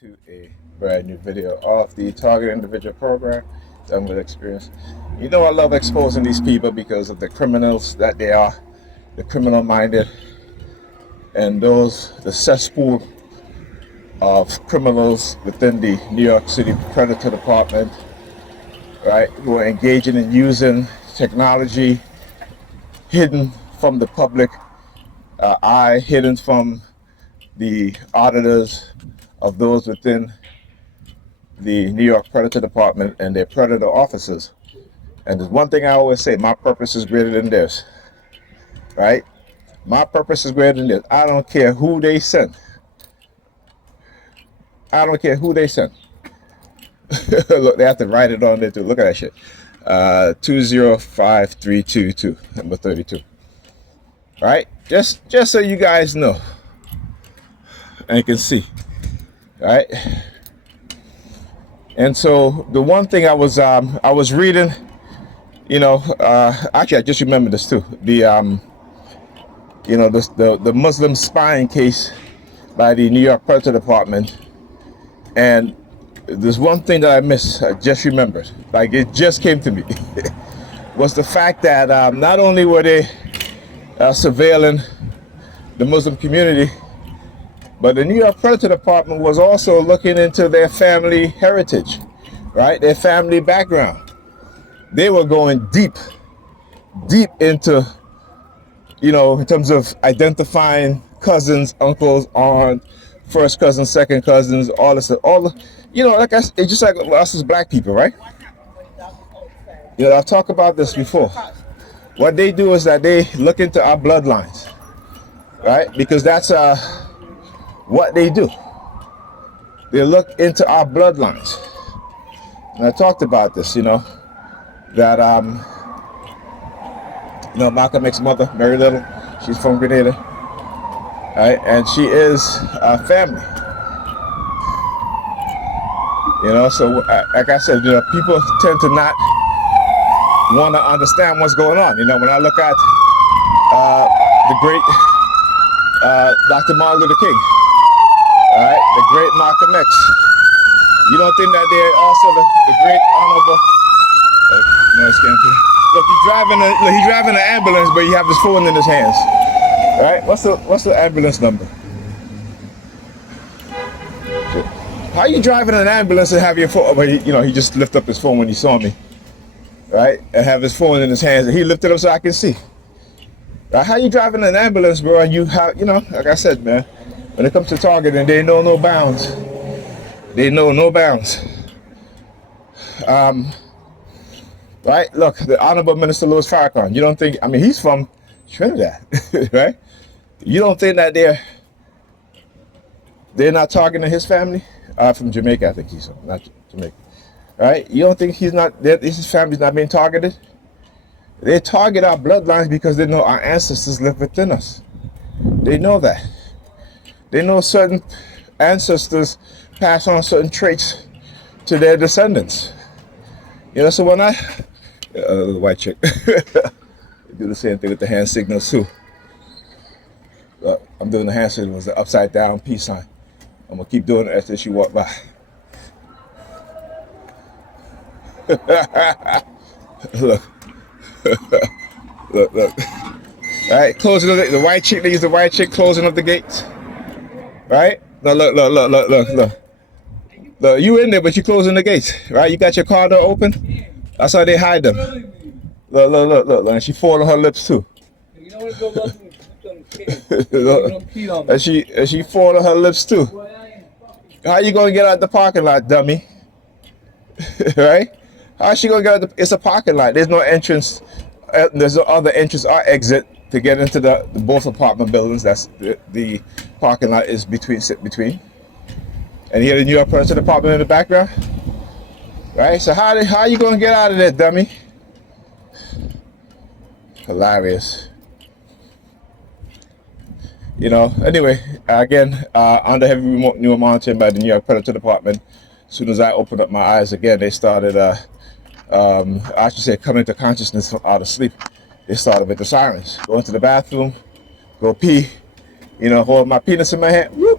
to a brand new video of the Target Individual Program that I'm going to experience. You know, I love exposing these people because of the criminals that they are, the criminal minded, and the cesspool of criminals within the New York City Predator Department, right, who are engaging in using technology hidden from the public eye, hidden from the auditors of those within the New York Predator Department and their predator officers. And there's one thing I always say: my purpose is greater than theirs, right? My purpose is greater than theirs. I don't care who they send. I don't care who they send. Look, they have to write it on there too. Look at that shit. 205322, number 32. All right, just so you guys know and you can see, all right. And so the one thing I was reading, you know, actually I just remember this too. The the Muslim spying case by the New York Predator Department, and there's one thing that I missed. I just remembered, like it just came to me, was the fact that not only were they surveilling the Muslim community, but the New York Predator Department was also looking into their family heritage, right? Their family background. They were going deep into, you know, in terms of identifying cousins, uncles, aunts, first cousins, second cousins, all this, you know, like it's just like us as black people, right? You know, I've talked about this before. What they do is that they look into our bloodlines, right? Because that's what they do. They look into our bloodlines. And I talked about this, you know, that you know, Malcolm X's mother, Mary Little, she's from Grenada, right? And she is family. You know, so like I said, you know, people tend to not want to understand what's going on. You know, when I look at the great Dr. Martin Luther King, all right, the great Malcolm X, you don't think that they're also the great honorable? No, look, he's driving an ambulance, but he have his phone in his hands. All right, what's the ambulance number? How you driving an ambulance and have your phone? But you know, he just lifted up his phone when he saw me, right? And have his phone in his hands, and he lifted up so I can see. Right? How you driving an ambulance, bro? And you have, you know, like I said, man, when it comes to targeting, they know no bounds. They know no bounds. Right? Look, the Honorable Minister Louis Farrakhan. You don't think? I mean, he's from Trinidad, right? You don't think that they're not targeting his family? From Jamaica, I think he's from, not Jamaica. Right? You don't think his family's not being targeted? They target our bloodlines because they know our ancestors live within us. They know that. They know certain ancestors pass on certain traits to their descendants. You know, so when the white chick, do the same thing with the hand signals too. I'm doing the hand signals, the upside down peace sign. I'm gonna keep doing it after she walk by. Look. Look. All right, closing the white chick. They use the white chick closing up the gates. Right? No, look. Look, you in there, but you closing the gates. Right? You got your car door open. That's how they hide them. Look. And she falling her lips too. And she falling her lips too. How you gonna get out the parking lot, dummy? Right? How's she gonna get out it's a parking lot. There's no entrance. There's no other entrance or exit to get into the both apartment buildings. That's the parking lot is sit between. And here the New York Predator Department in the background. Right? So how you gonna get out of there, dummy? Hilarious. You know, anyway, again, under heavy new monitoring by the New York Predator Department, as soon as I opened up my eyes again, they started, I should say, coming to consciousness from out of sleep. They started with the sirens. Go into the bathroom, go pee, you know, hold my penis in my hand, whoop,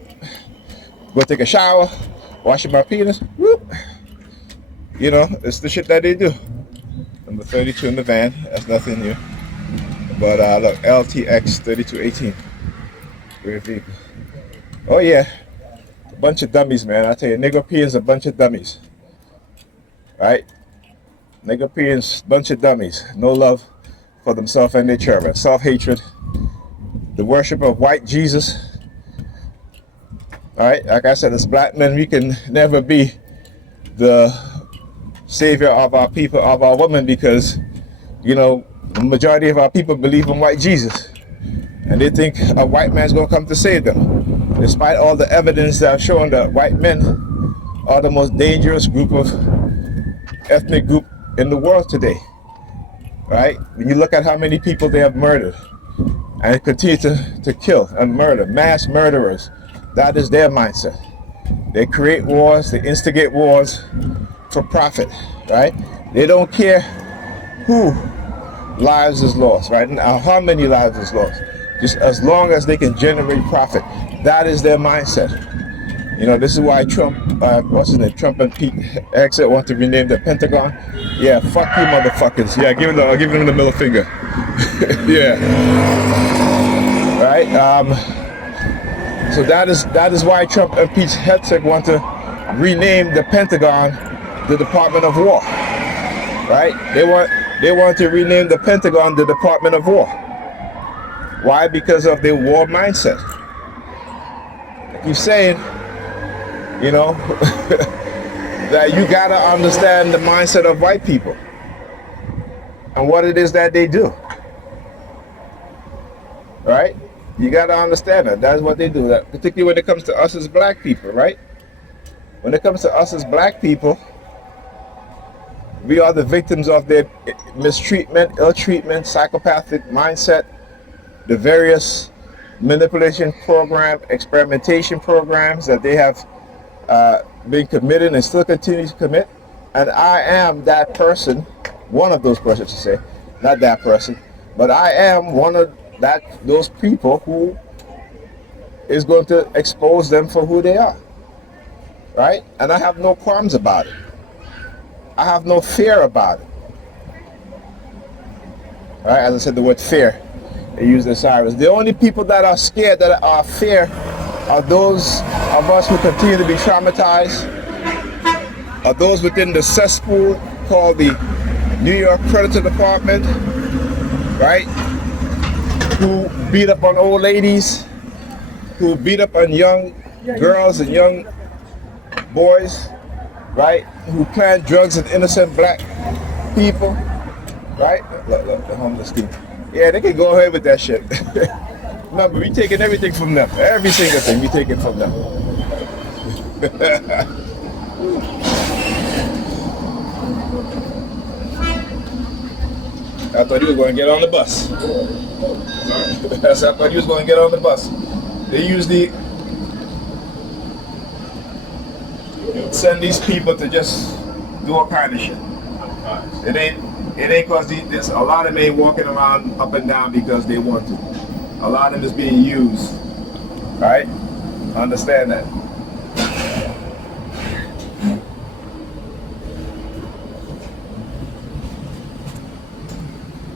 go take a shower, Washing my penis. Whoop. You know, it's the shit that they do. Number 32 in the van. That's nothing new. But look, LTX 3218. Rear vehicle. Oh yeah, a bunch of dummies, man. I tell you, Negropeans a bunch of dummies. Right? Negropeans, bunch of dummies. No love for themselves and their children. Self-hatred. The worship of white Jesus. All right, like I said, as black men, we can never be the savior of our people, of our women, because, you know, the majority of our people believe in white Jesus. And they think a white man's going to come to save them. Despite all the evidence that have shown that white men are the most dangerous ethnic group in the world today. Right? When you look at how many people they have murdered and continue to kill and murder, mass murderers, that is their mindset. They create wars, they instigate wars for profit, right? They don't care who lives is lost, right? Now, how many lives is lost? Just as long as they can generate profit. That is their mindset. You know, this is why Trump, what's his name? Trump and Pete Hegseth want to rename the Pentagon. Yeah, fuck you motherfuckers. Yeah, I'll give them the middle finger. Yeah. Right? So that is why Trump and Pete Hegseth want to rename the Pentagon the Department of War. Right? They want to rename the Pentagon the Department of War. Why? Because of their war mindset. I keep saying, you know, that you gotta understand the mindset of white people and what it is that they do. Right? You gotta understand that. That's what they do. That, particularly when it comes to us as black people, right? When it comes to us as black people, we are the victims of their mistreatment, ill-treatment, psychopathic mindset, the various manipulation program, experimentation programs that they have been committed and still continue to commit. And I am that person, one of those persons to say, not that person, but I am one of those people who is going to expose them for who they are, right? And I have no qualms about it. I have no fear about it. All right, as I said, the word fear, they use the sirens. The only people that are scared, that are fear, are those of us who continue to be traumatized, are those within the cesspool called the New York Predator Department, right? Who beat up on old ladies, who beat up on young girls and young boys, right? Who plant drugs in innocent black people, right? Look, the homeless people. Yeah, they can go ahead with that shit. No, but we taking everything from them. Every single thing, we take it from them. I thought he was going to get on the bus. I thought he was going to get on the bus. They usually send these people to just do all kind of shit. It ain't cause a lot of them ain't walking around up and down because they want to. A lot of them is being used. Right? Understand that.